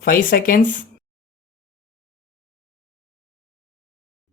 5 seconds.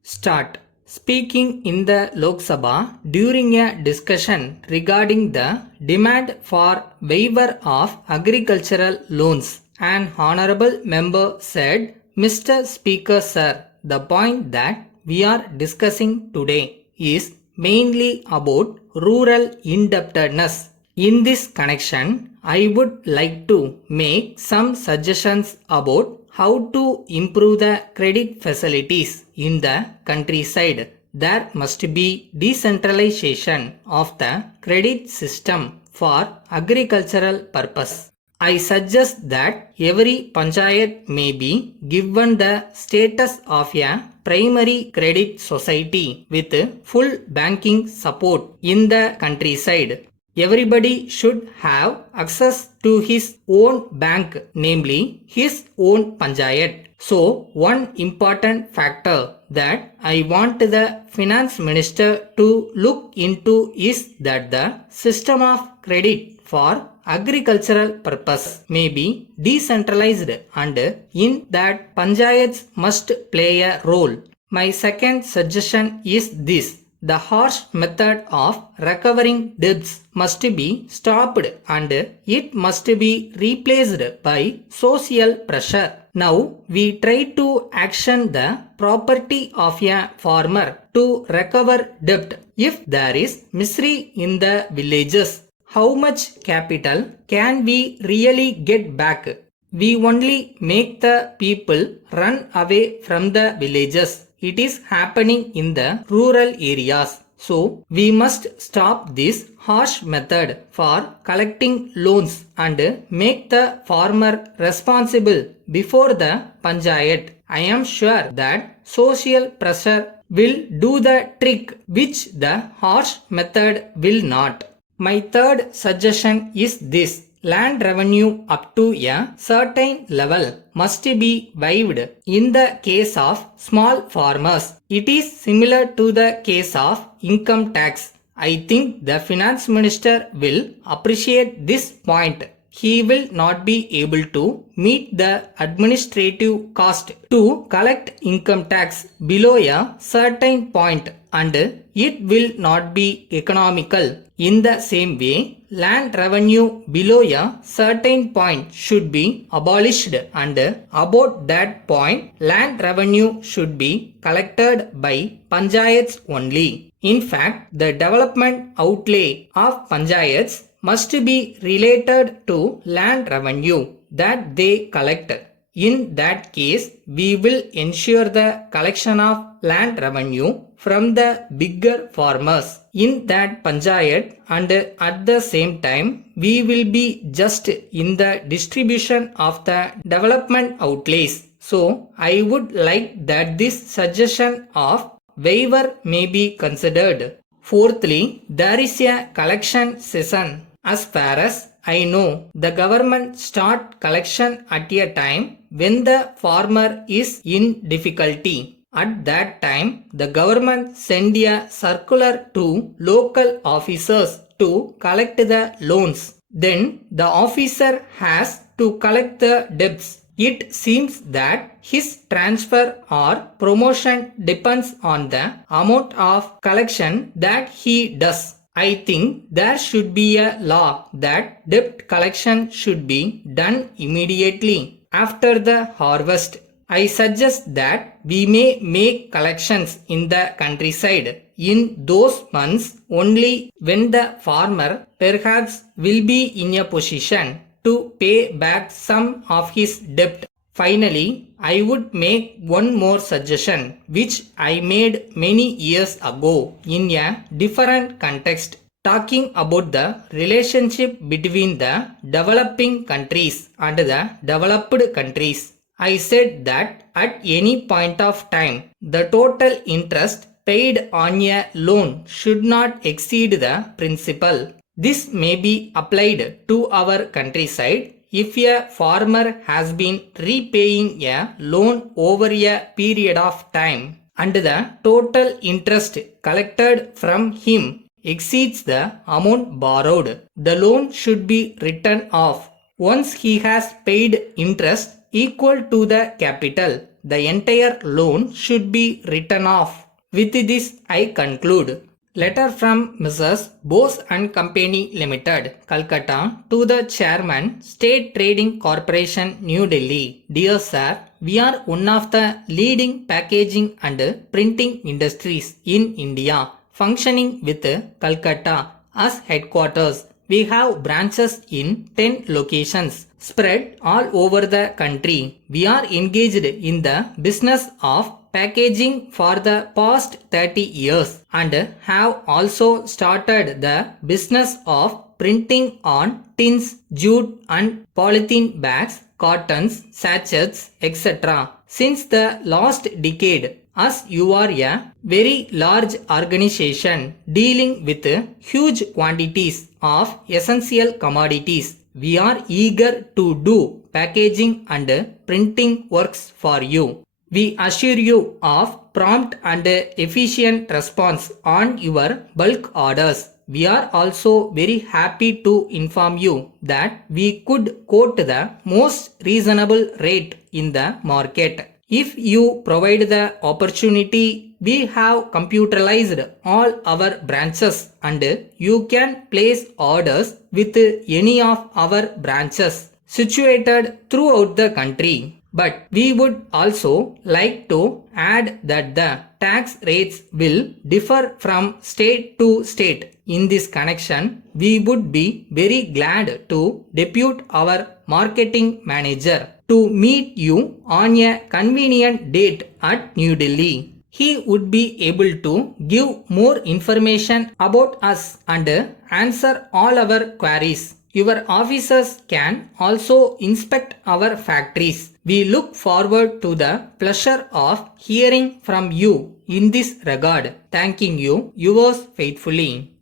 Start. Speaking in the Lok Sabha during a discussion regarding the demand for waiver of agricultural loans, an honorable member said, Mr. Speaker sir, the point that we are discussing today is mainly about rural indebtedness. In this connection, I would like to make some suggestions about how to improve the credit facilities in the countryside. There must be decentralization of the credit system for agricultural purpose. I suggest that every panchayat may be given the status of a primary credit society with full banking support in the countryside. Everybody should have access to his own bank, namely his own panchayat. So, one important factor that I want the finance minister to look into is that the system of credit for agricultural purpose may be decentralized and in that panchayats must play a role. My second suggestion is this. The harsh method of recovering debts must be stopped and it must be replaced by social pressure. Now we try to action the property of a farmer to recover debt. If there is misery in the villages, how much capital can we really get back? We only make the people run away from the villages. It is happening in the rural areas. So, we must stop this harsh method for collecting loans and make the farmer responsible before the panchayat. I am sure that social pressure will do the trick which the harsh method will not. My third suggestion is this. Land revenue up to a certain level must be waived in the case of small farmers. It is similar to the case of income tax. I think the finance minister will appreciate this point. He will not be able to meet the administrative cost to collect income tax below a certain point and it will not be economical. In the same way, land revenue below a certain point should be abolished and about that point, land revenue should be collected by panchayats only. In fact, the development outlay of panchayats must be related to land revenue that they collect. In that case, we will ensure the collection of land revenue from the bigger farmers in that panchayat and at the same time we will be just in the distribution of the development outlays. So, I would like that this suggestion of waiver may be considered. Fourthly, there is a collection season. As far as I know, the government start collection at a time when the farmer is in difficulty. At that time, the government send a circular to local officers to collect the loans. Then the officer has to collect the debts. It seems that his transfer or promotion depends on the amount of collection that he does. I think there should be a law that debt collection should be done immediately after the harvest. I suggest that we may make collections in the countryside in those months only when the farmer perhaps will be in a position to pay back some of his debt. Finally, I would make one more suggestion which I made many years ago in a different context, talking about the relationship between the developing countries and the developed countries. I said that at any point of time, the total interest paid on a loan should not exceed the principal. This may be applied to our countryside if a farmer has been repaying a loan over a period of time and the total interest collected from him exceeds the amount borrowed. The loan should be written off. Once he has paid interest equal to the capital, the entire loan should be written off. With this, I conclude. Letter from Mrs. Bose and Company Limited, Calcutta, to the Chairman, State Trading Corporation, New Delhi. Dear Sir, we are one of the leading packaging and printing industries in India, functioning with Calcutta as headquarters. We have branches in 10 locations spread all over the country. We are engaged in the business of packaging for the past 30 years and have also started the business of printing on tins, jute and polythene bags, cottons, sachets, etc. since the last decade. As you are a very large organization dealing with huge quantities of essential commodities, we are eager to do packaging and printing works for you. We assure you of prompt and efficient response on your bulk orders. We are also very happy to inform you that we could quote the most reasonable rate in the market. If you provide the opportunity, we have computerized all our branches and you can place orders with any of our branches situated throughout the country. But we would also like to add that the tax rates will differ from state to state. In this connection, we would be very glad to depute our marketing manager to meet you on a convenient date at New Delhi. He would be able to give more information about us and answer all our queries. Your officers can also inspect our factories. We look forward to the pleasure of hearing from you in this regard. Thanking you, yours faithfully.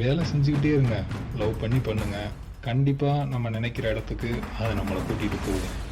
வேலை செஞ்சுக்கிட்டே இருங்க, love பண்ணி பண்ணுங்க, கண்டிப்பாக நம்ம நினைக்கிற இடத்துக்கு அது நம்மளை கூட்டிகிட்டு போகும்.